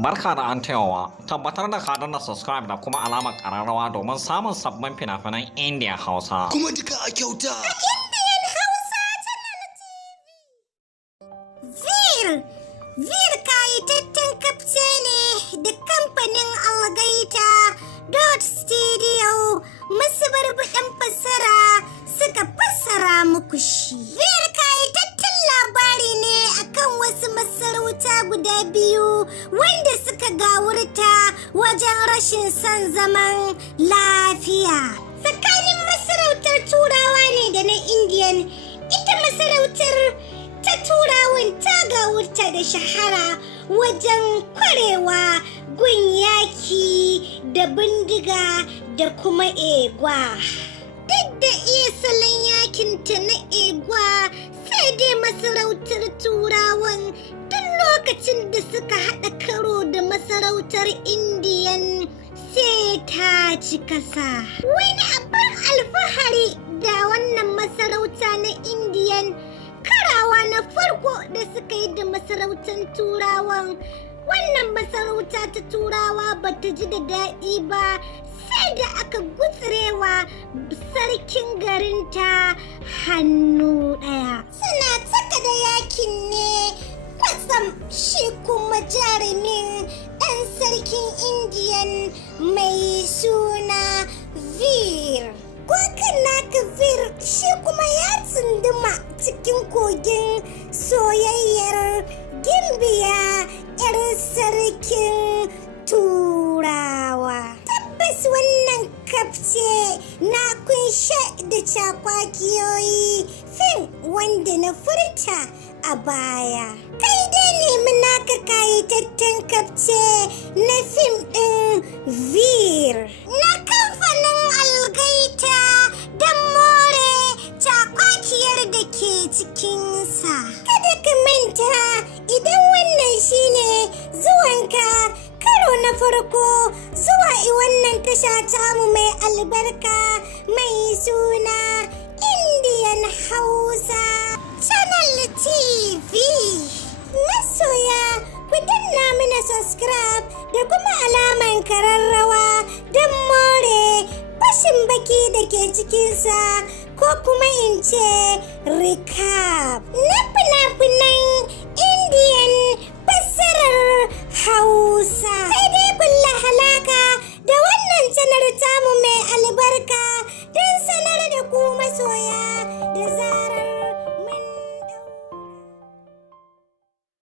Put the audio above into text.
Barka da an tayawa, tabbatar da ka danna subscribe da kuma alamar ƙararrawa domin samun sabbin fina-finan Indiya Hausa. Kuma duka a kyauta. Indian Hausa Channel TV. Vir kayataccen kafce ne da kamfanin algaita stodio masu barbaɗin fassara suka fassara muku shi. Vir kayataccen labari ne akan wasu masarauta guda biyu wanda suka gawurta wajen rashin son zaman lafiya. Tsakanin masarautar turawa ne da na indiyan, ita masarautar ta turawan ta gawurta da shahara wajen kwarewa gun yaki da bindiga da kuma egwa. Duk da iya salon yakinta na egwa, sai dai masarautar turawan duk lokacin da suka haɗa karo da masarautar indiyan sai ta ci kasa. Wani abin alfahari da wannan masarauta na indiyan, karawa na farko da suka yi da masarautar turawan, wannan masarauta ta turawa ba ta ji da daɗi ba, sai da aka gutsurewa sarkin garinta hannu ɗaya. Suna tsaka da yakin ne kwatsam shi kuma jarumin ɗan sarkin indiyan mai suna Vir. Kwakan naka Vir shi kuma ya tsunduma cikin kogin soyayyar gimbiya 'yar sarkin turawa. Tabbas wannan kafce na kunshe da cakwakiyoyi fim wanda na furta a baya. Kai dai nemi naka kayataccen kafce na fim ɗin Vir na kamfanin algaita don more cakwakiyar da ke cikinsa. Kada ka manta, idan wannan shine zuwanka karo na farko zuwa wannan tasha tamu mai albarka mai suna Indian Hausa Channel TV. Masoya, ku danna mana subscribe da kuma alaman kararrawa don more fashin baki da ke cikinsa, ko kuma in ce recap na fina-finan